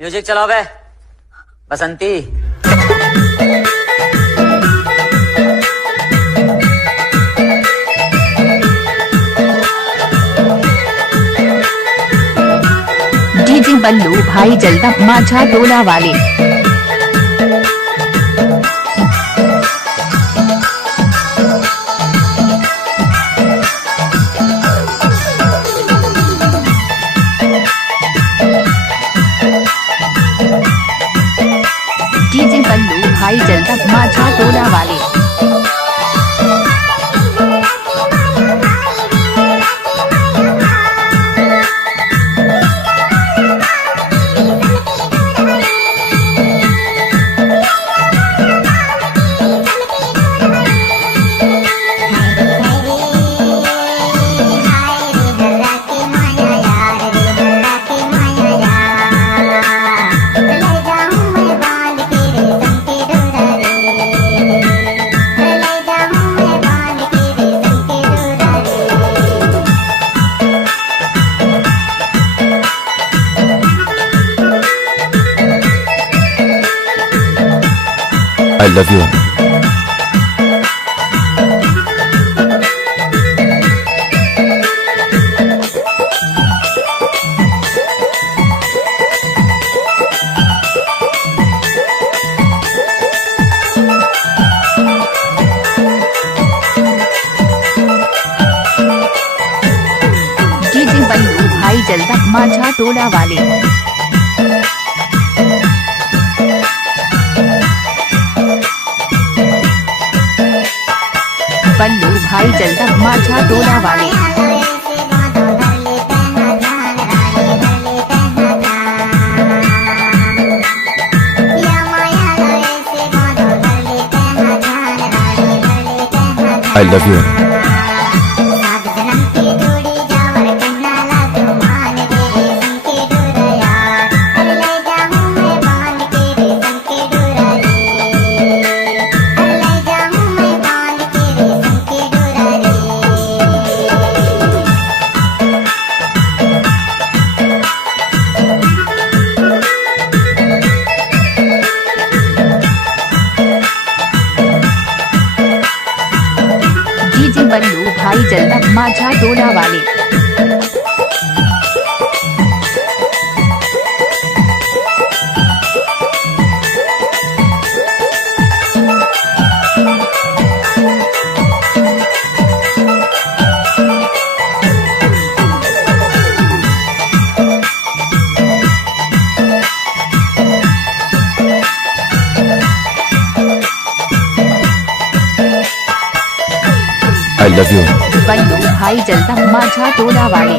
Music चलाओ बे बसंती। DJ बल्लू भाई जलदा माझा टोला वाले। डीजे बल्लू भाई जलदा माझा टोला वाले। I love you. डीजे बल्लू भाई जलदा माझा टोला वाले। बल्लू भाई जलदा माझा टोला वाले। I love you. डीजे बल्लू भाई जलदा माझा टोला वाले। I love you. बल्लू भाई जलदा माझा टोला वाले।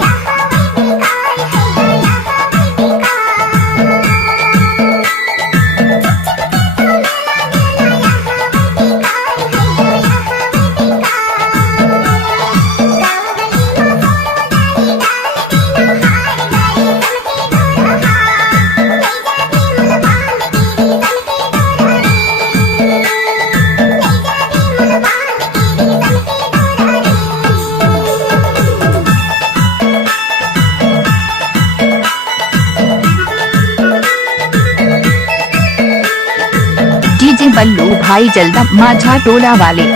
डीजे बल्लू भाई जलदा माझा टोला वाले।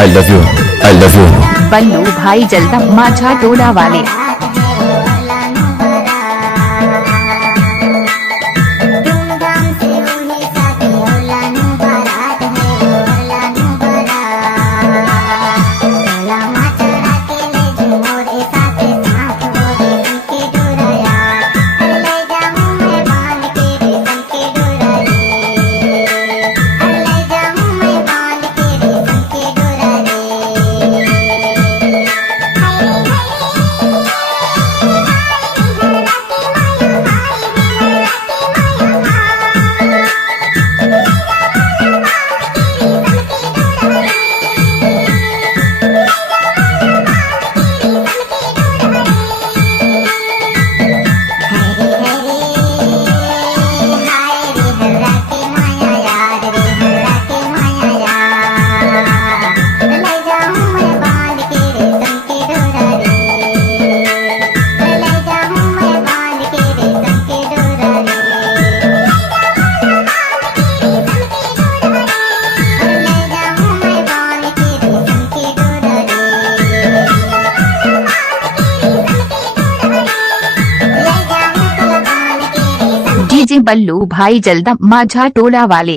I love you. I love you. बल्लू भाई जलदा माझा टोला वाले। डीजे बल्लू भाई जल्दा माझा टोला वाले।